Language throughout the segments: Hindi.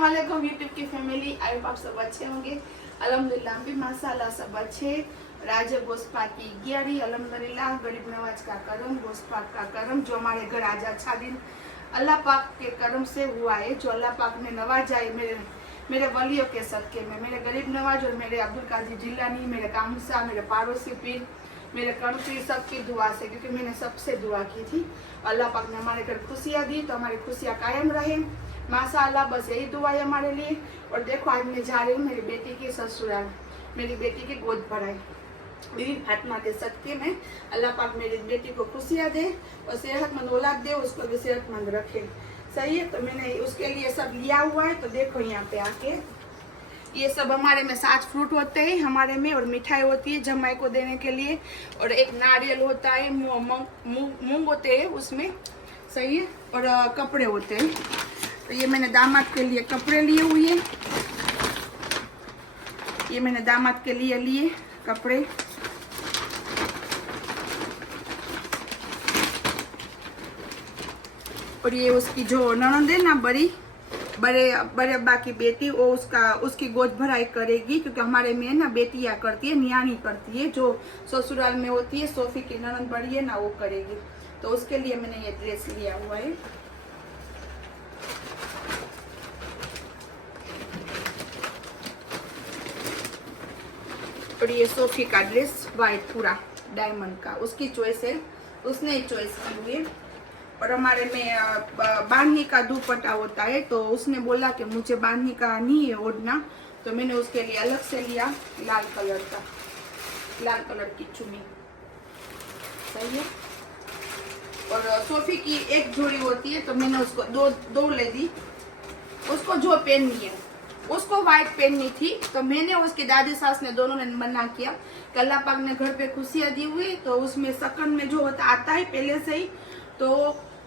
अस्सलाम वालेकुम यूट्यूब की फैमिली। आई होप आप सब अच्छे होंगे। अल्हम्दुलिल्लाह भी माशाल्लाह सब अच्छे। राज गोश्त पाक की गियारी अल्हम्दुलिल्लाह, गरीब नवाज का करम, गोश्त पाक का करम जो हमारे घर आज अच्छा दिन अल्लाह पाक के करम से हुआ है। जो अल्लाह पाक ने नवाजा है मेरे वलियों के सदके में, मेरे गरीब नवाज और मेरे अब्दुल कादिर जिलानी, मेरे कामसा, मेरे पाड़ोसी पीर, मेरे कर्मपीर सबकी दुआ से, क्योंकि मैंने सबसे दुआ की थी। अल्लाह पाक ने हमारे घर खुशियाँ दी तो हमारी खुशियाँ कायम रहे माशाअल्लाह। बस यही दुआ है हमारे लिए। और देखो आज मैं जा रही हूँ मेरी बेटी के ससुराल, मेरी बेटी की गोद भराई बीवी फातिमा के सदके में। अल्लाह पाक मेरी बेटी को खुशियाँ दे और सेहतमंद औलाद दे, उसको भी सेहतमंद रखे। सही है। तो मैंने उसके लिए सब लिया हुआ है। तो देखो यहाँ पे आके ये सब हमारे में 7 फ्रूट होते हैं हमारे में, और मिठाई होती है जमाई को देने के लिए, और एक नारियल होता है, मूंग होते हैं उसमें। सही है। और कपड़े होते हैं। तो ये मैंने दामाद के लिए कपड़े लिए हुए हैं, ये मैंने दामाद के लिए कपड़े। और ये उसकी जो ननद है ना, बड़े अब्बा की बेटी, वो उसकी गोद भराई करेगी, क्योंकि हमारे में ना बेटियां करती है, नियानी करती है, जो ससुराल में होती है सोफी की ननद बड़ी है ना, वो करेगी। तो उसके लिए मैंने ये ड्रेस लिया हुआ है। और ये सोफी का ड्रेस वाइट पूरा डायमंड का, उसकी चॉइस है, उसने ही चॉइस की हुई है। और हमारे में बांधनी का दुपट्टा होता है, तो उसने बोला कि मुझे बांधनी का नहीं है ओढ़ना, तो मैंने उसके लिए अलग से लिया लाल कलर की चुन्नी। सही है। और सोफी की एक जोड़ी होती है, तो मैंने उसको दो ले दी। उसको जो पहननी है, उसको व्हाइट पहननी थी, तो मैंने उसकी दादी सास ने दोनों ने मना किया कि अल्लाह पाक ने घर पे खुशियाँ दी हुई, तो उसमें सकन में जो होता आता है पहले से ही, तो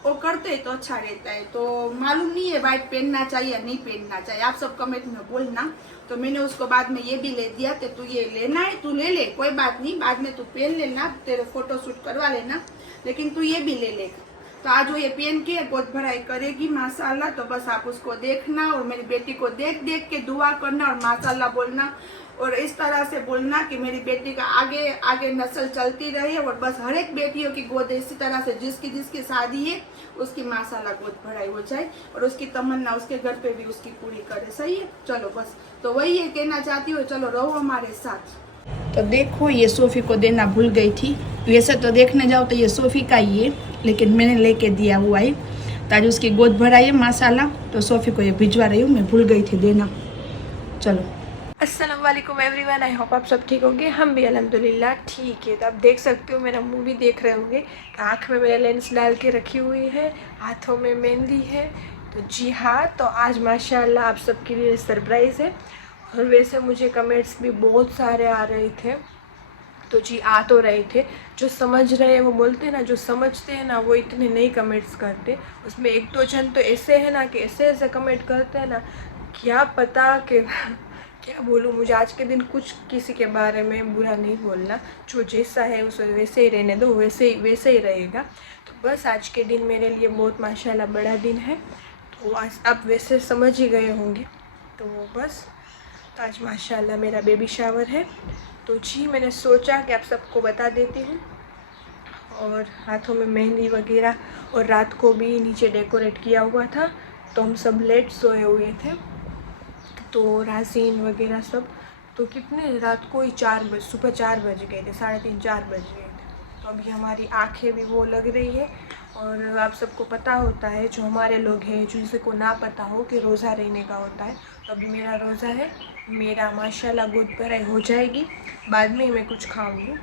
वो करते तो अच्छा रहता है। तो मालूम नहीं है व्हाइट पहनना चाहिए या नहीं पहनना चाहिए, आप सब कमेंट में बोलना। तो मैंने उसको बाद में ये भी ले दिया कि तू ये लेना है तू ले ले, कोई बात नहीं, बाद में तू पहन लेना, तेरे फोटो शूट करवा लेना, लेकिन तू ये भी ले लेगा। तो आज वो ये पहन के गोद भराई करेगी माशाल्लाह। तो बस आप उसको देखना और मेरी बेटी को देख के दुआ करना और माशाल्लाह बोलना, और इस तरह से बोलना कि मेरी बेटी का आगे नस्ल चलती रहे। और बस हर एक बेटियों की गोद इसी तरह से जिसकी शादी है उसकी माशाल्लाह गोद भराई हो जाए, और उसकी तमन्ना उसके घर पे भी उसकी पूरी करे। सही है। चलो बस तो वही ये कहना चाहती हूँ, चलो रहो हमारे साथ। तो देखो ये सोफी को देना भूल गई थी। वैसे तो देखने जाओ तो ये सोफी का ही है, लेकिन मैंने लेके दिया हुआ है ताकि उसकी गोद भराई है माशाल्लाह। तो सोफी को ये भिजवा रही हूँ, मैं भूल गई थी देना। चलो अस्सलाम वालेकुम एवरीवन, आई होप आप सब ठीक होंगे। हम भी अल्हम्दुलिल्लाह ठीक है। तो आप देख सकते हो मेरा मुंह भी देख रहे होंगे, आँख में मेरा लेंस डाल के रखी हुई है, हाथों में मेहंदी है। तो जी हाँ, तो आज माशाल्लाह आप सबके लिए सरप्राइज़ है। और वैसे मुझे कमेंट्स भी बहुत सारे आ रहे थे, तो जी आ तो रहे थे। जो समझ रहे हैं वो बोलते हैं ना, जो समझते हैं ना वो इतने नहीं कमेंट्स करते। उसमें एक दो जन तो ऐसे है ना कि ऐसे कमेंट करते हैं ना, क्या पता कि क्या बोलूँ। मुझे आज के दिन कुछ किसी के बारे में बुरा नहीं बोलना, जो जैसा है उसे वैसे ही रहने दो, वैसे ही रहेगा। तो बस आज के दिन मेरे लिए बहुत माशाल्लाह बड़ा दिन है। तो आज आप वैसे समझ ही गए होंगे। तो बस तो आज माशाल्लाह मेरा बेबी शावर है। तो जी मैंने सोचा कि आप सबको बता देती हूँ। और हाथों में मेहंदी वगैरह, और रात को भी नीचे डेकोरेट किया हुआ था, तो हम सब लेट सोए हुए थे। तो राजीन वगैरह सब, तो कितने रात को ही सुबह 4 बज गए थे, 3:30 4 बज गए थे। तो अभी हमारी आंखें भी वो लग रही है। और आप सबको पता होता है, जो हमारे लोग हैं जिनसे को ना पता हो कि रोज़ा रहने का होता है, तो अभी मेरा रोज़ा है। मेरा माशाल्लाह गोद भराई हो जाएगी, बाद में ही मैं कुछ खाऊंगी।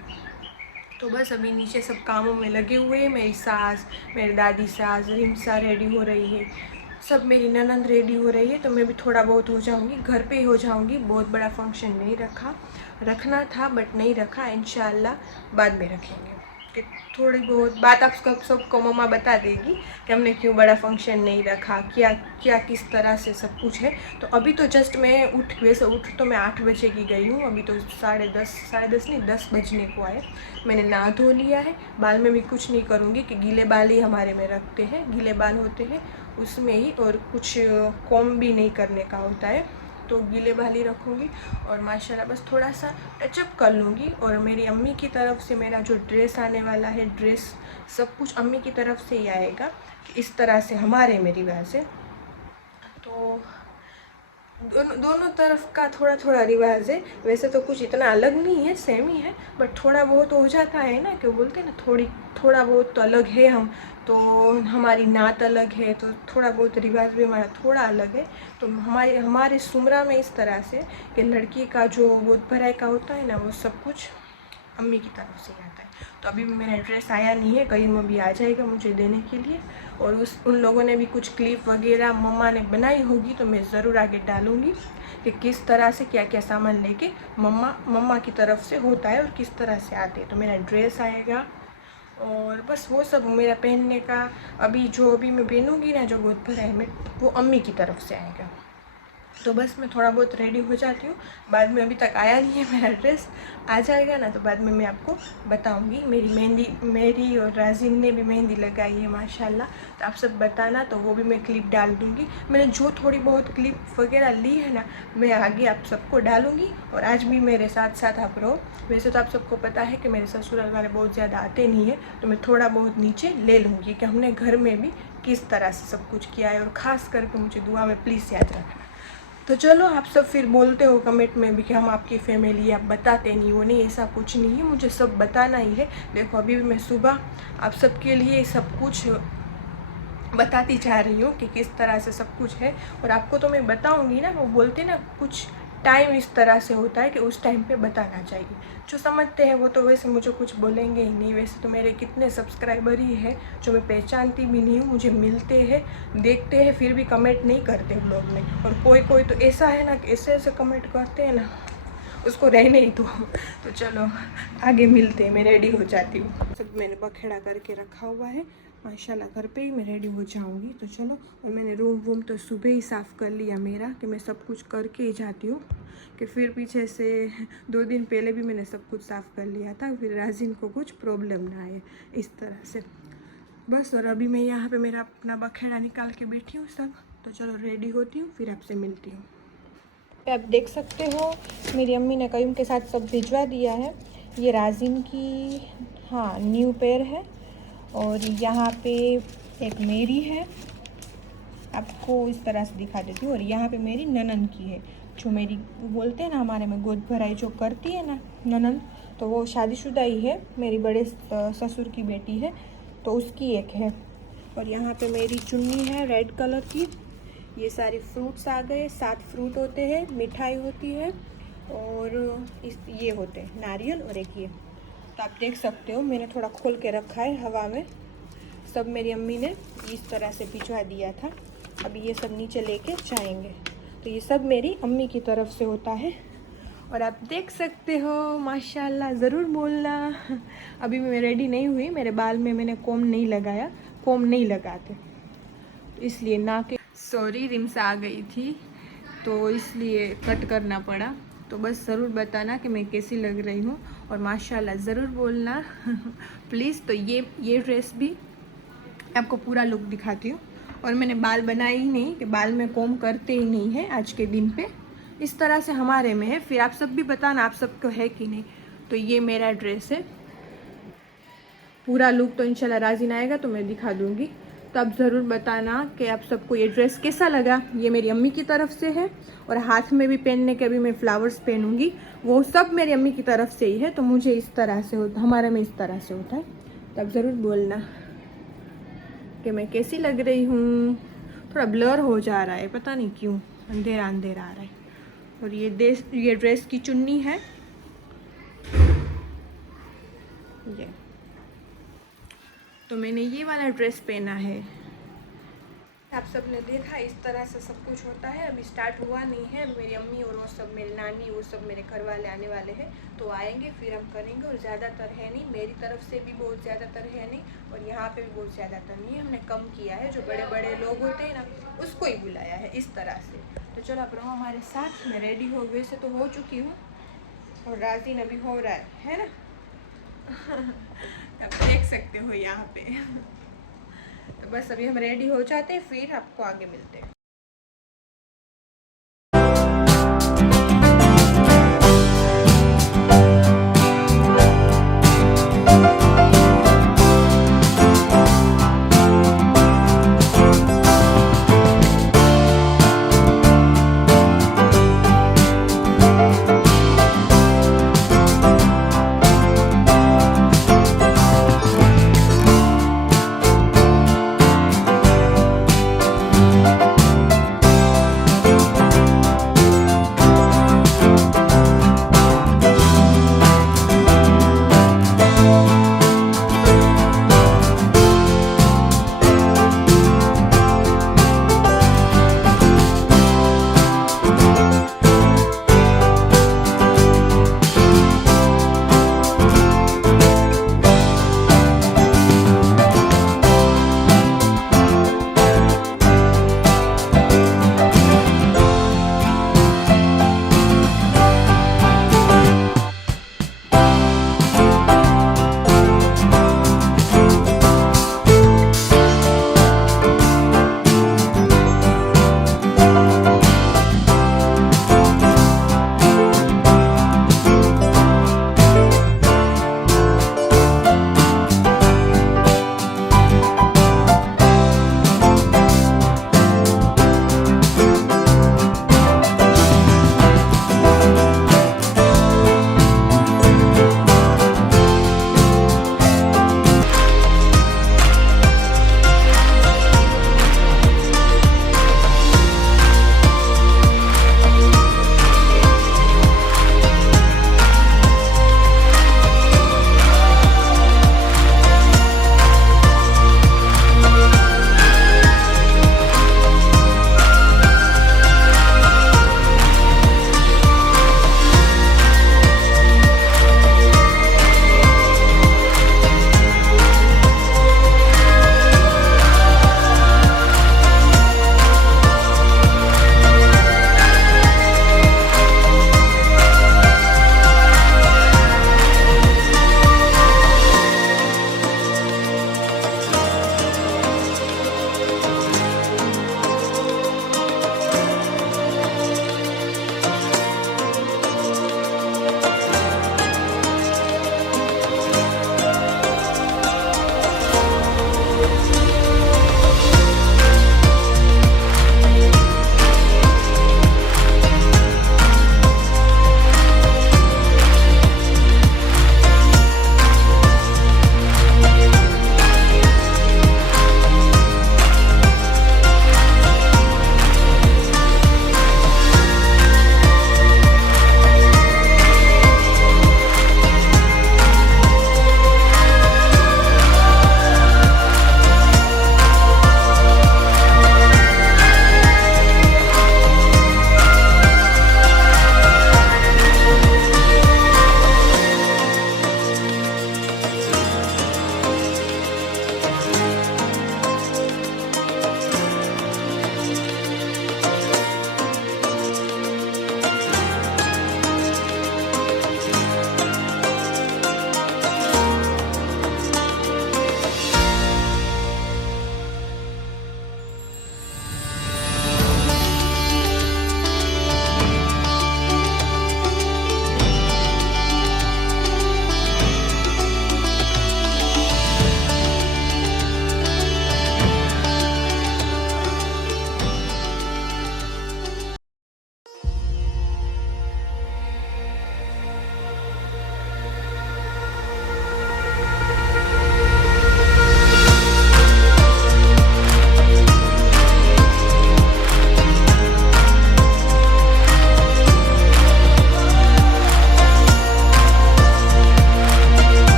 तो बस अभी नीचे सब कामों में लगे हुए हैं। मेरी सास, मेरी दादी सास, रिमसा रेडी हो रही है, सब मेरी ननंद रेडी हो रही है। तो मैं भी थोड़ा बहुत हो जाऊंगी, घर पे ही हो जाऊंगी। बहुत बड़ा फंक्शन नहीं रखना था, बट नहीं रखा, इंशाल्लाह बाद में रखेंगे। कि थोड़ी बहुत बात आप सबको मम्मा बता देगी कि हमने क्यों बड़ा फंक्शन नहीं रखा, क्या क्या किस तरह से सब कुछ है। तो अभी तो जस्ट मैं वैसे उठ तो मैं 8 बजे की गई हूँ, अभी तो 10:30 नहीं 10 बजने को आए। मैंने नहा धो लिया है, बाल में भी कुछ नहीं करूँगी कि गीले बाल ही हमारे में रखते हैं, गीले बाल होते हैं उसमें ही, और कुछ कॉम भी नहीं करने का होता है, तो गीले बाल ही रखूँगी। और माशाल्लाह बस थोड़ा सा टचअप कर लूँगी। और मेरी अम्मी की तरफ से मेरा जो ड्रेस आने वाला है, ड्रेस सब कुछ अम्मी की तरफ से ही आएगा कि इस तरह से हमारे में रिवाज है। तो दोनों तरफ का थोड़ा थोड़ा रिवाज है, वैसे तो कुछ इतना अलग नहीं है, सेम ही है, बट थोड़ा बहुत हो जाता है ना, कि बोलते हैं ना थोड़ा बहुत तो अलग है हम, तो हमारी नात अलग है, तो थोड़ा बहुत रिवाज भी हमारा थोड़ा अलग है। तो हमारे सुमरा में इस तरह से कि लड़की का जो गोद भराई का होता है ना, वो सब कुछ अम्मी की तरफ से आता है। तो अभी भी मेरा ड्रेस आया नहीं है, कहीं में भी आ जाएगा मुझे देने के लिए। और उन लोगों ने भी कुछ क्लिप वगैरह मम्मा ने बनाई होगी, तो मैं ज़रूर आगे डालूँगी कि किस तरह से क्या क्या सामान लेके मम्मा की तरफ से होता है और किस तरह से आते हैं। तो मेरा ड्रेस आएगा और बस वो सब मेरा पहनने का, अभी मैं पहनूँगी ना जो गोद भराई में, वो अम्मी की तरफ से आएगा। तो बस मैं थोड़ा बहुत रेडी हो जाती हूँ, बाद में अभी तक आया नहीं है मेरा ड्रेस, आ जाएगा ना तो बाद में मैं आपको बताऊँगी। मेरी और राजीन ने भी मेहंदी लगाई है माशाल्लाह, तो आप सब बताना, तो वो भी मैं क्लिप डाल दूँगी। मैंने जो थोड़ी बहुत क्लिप वगैरह ली है ना, मैं आगे आप सबको डालूँगी। और आज भी मेरे साथ साथ आप रहो। वैसे तो आप सबको पता है कि मेरे ससुराल वाले बहुत ज़्यादा आते नहीं है, तो मैं थोड़ा बहुत नीचे ले लूँगी कि हमने घर में भी किस तरह से सब कुछ किया है। और ख़ास करके मुझे दुआ में प्लीज़ याद रखना। तो चलो, आप सब फिर बोलते हो कमेंट में भी कि हम आपकी फैमिली, आप बताते नहीं हो। नहीं, ऐसा कुछ नहीं है, मुझे सब बताना ही है। देखो अभी भी मैं सुबह आप सबके लिए सब कुछ बताती जा रही हूँ कि किस तरह से सब कुछ है। और आपको तो मैं बताऊँगी ना, वो बोलते ना कुछ टाइम इस तरह से होता है कि उस टाइम पे बताना चाहिए। जो समझते हैं वो तो वैसे मुझे कुछ बोलेंगे ही नहीं। वैसे तो मेरे कितने सब्सक्राइबर ही है जो मैं पहचानती भी नहीं हूँ, मुझे मिलते हैं, देखते हैं, फिर भी कमेंट नहीं करते ब्लॉग में। और कोई तो ऐसा है ना कि ऐसे कमेंट करते हैं ना, उसको रहने ही दो। तो चलो आगे मिलते हैं, मैं रेडी हो जाती हूँ। सब मैंने बखेड़ा करके रखा हुआ है माशाल्लाह, घर पे ही मैं रेडी हो जाऊंगी। तो चलो, और मैंने रूम वूम तो सुबह ही साफ़ कर लिया मेरा, कि मैं सब कुछ करके ही जाती हूँ, कि फिर पीछे से 2 दिन पहले भी मैंने सब कुछ साफ़ कर लिया था, फिर राजीन को कुछ प्रॉब्लम ना आए इस तरह से। बस, और अभी मैं यहाँ पे मेरा अपना बखेड़ा निकाल के बैठी हूँ सब। तो चलो रेडी होती हूँ, फिर आपसे मिलती हूँ। आप देख सकते हो मेरी अम्मी ने कयूम के साथ सब भिजवा दिया है। ये राजीन की न्यू पेयर है, और यहाँ पे एक मेरी है, आपको इस तरह से दिखा देती हूँ। और यहाँ पे मेरी ननन की है, जो मेरी बोलते हैं ना हमारे में गोद भराई जो करती है ना ननन, तो वो शादीशुदा ही है, मेरी बड़े ससुर की बेटी है, तो उसकी एक है। और यहाँ पे मेरी चुन्नी है रेड कलर की। ये सारे फ्रूट्स आ गए, 7 फ्रूट होते हैं, मिठाई होती है, और ये होते हैं नारियल, और एक ये। तो आप देख सकते हो मैंने थोड़ा खोल के रखा है हवा में। सब मेरी अम्मी ने इस तरह से भिजवा दिया था, अभी ये सब नीचे लेके जाएंगे। तो ये सब मेरी अम्मी की तरफ से होता है। और आप देख सकते हो माशाल्लाह, ज़रूर बोलना। अभी मैं रेडी नहीं हुई, मेरे बाल में मैंने कोम नहीं लगाया, कोम नहीं लगाते इसलिए ना के सॉरी रिम्स आ गई थी, तो इसलिए कट करना पड़ा। तो बस ज़रूर बताना कि मैं कैसी लग रही हूँ, और माशाल्लाह ज़रूर बोलना प्लीज़। तो ये ड्रेस भी आपको पूरा लुक दिखाती हूँ। और मैंने बाल बनाए ही नहीं, कि बाल में कोम करते ही नहीं है आज के दिन पे, इस तरह से हमारे में है। फिर आप सब भी बताना आप सबको है कि नहीं। तो ये मेरा ड्रेस है, पूरा लुक तो इंशाल्लाह राजीन आएगा तो मैं दिखा दूँगी। तो आप ज़रूर बताना कि आप सबको ये ड्रेस कैसा लगा। ये मेरी अम्मी की तरफ से है, और हाथ में भी पहनने के अभी मैं फ्लावर्स पहनूँगी, वो सब मेरी अम्मी की तरफ से ही है। तो मुझे इस तरह से होता, हमारे में इस तरह से होता है। तो आप ज़रूर बोलना कि मैं कैसी लग रही हूँ। थोड़ा ब्लर हो जा रहा है, पता नहीं क्यों, अंधेरा अंधेरा आ रहा है। और ये ड्रेस की चुन्नी है, ये तो मैंने ये वाला ड्रेस पहना है। आप सब ने देखा इस तरह से सब कुछ होता है। अभी स्टार्ट हुआ नहीं है। मेरी अम्मी और वो सब, मेरी नानी, वो सब मेरे घर वाले आने वाले हैं, तो आएंगे फिर हम करेंगे। और ज़्यादातर है नहीं, मेरी तरफ से भी बहुत ज़्यादातर है नहीं, और यहाँ पे भी बहुत ज़्यादातर नहीं है। हमने कम किया है, जो बड़े बड़े लोग होते हैं ना उसको ही बुलाया है इस तरह से। तो चलो आप रहो हमारे साथ। मैं रेडी हो, वैसे तो हो चुकी हूँ, और राजीन अभी हो रहा है ना। आप देख सकते हो यहाँ पे। तो बस अभी हम रेडी हो जाते हैं, फिर आपको आगे मिलते हैं।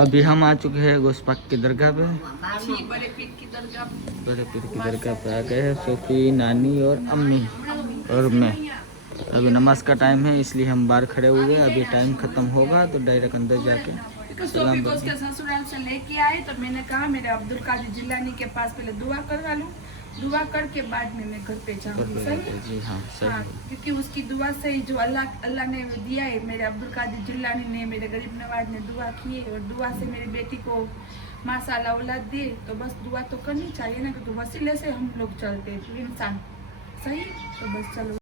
अभी हम आ चुके हैं गोस्पाक की दरगाह पे, जी, बड़े पीर की दरगाह। बड़े पीर की दरगाह पे आ गए हैं। सोफी, नानी और अम्मी और मैं। अभी नमाज का टाइम है इसलिए हम बाहर खड़े हुए हैं। अभी टाइम खत्म होगा तो डायरेक्ट अंदर जाके तो सोफी को उसके ससुराल से लेके आए तो मैंने कहा मेरे अब्दुल कादिर जिलानी के पास पहले दुआ करवा लूँ, दुआ करके बाद में मैं घर पे जाऊँगी। सही? जी हाँ सही हाँ, है। क्योंकि उसकी दुआ से ही जो अल्लाह ने दिया है, मेरे अब्दुल कादिर जिलानी ने, मेरे गरीब नवाज ने दुआ की है, और दुआ से मेरी बेटी को माशाल्लाह औलाद दी। तो बस दुआ तो करनी चाहिए ना, क्योंकि वसीले से हम लोग चलते हैं इंसान। सही? तो बस चलो।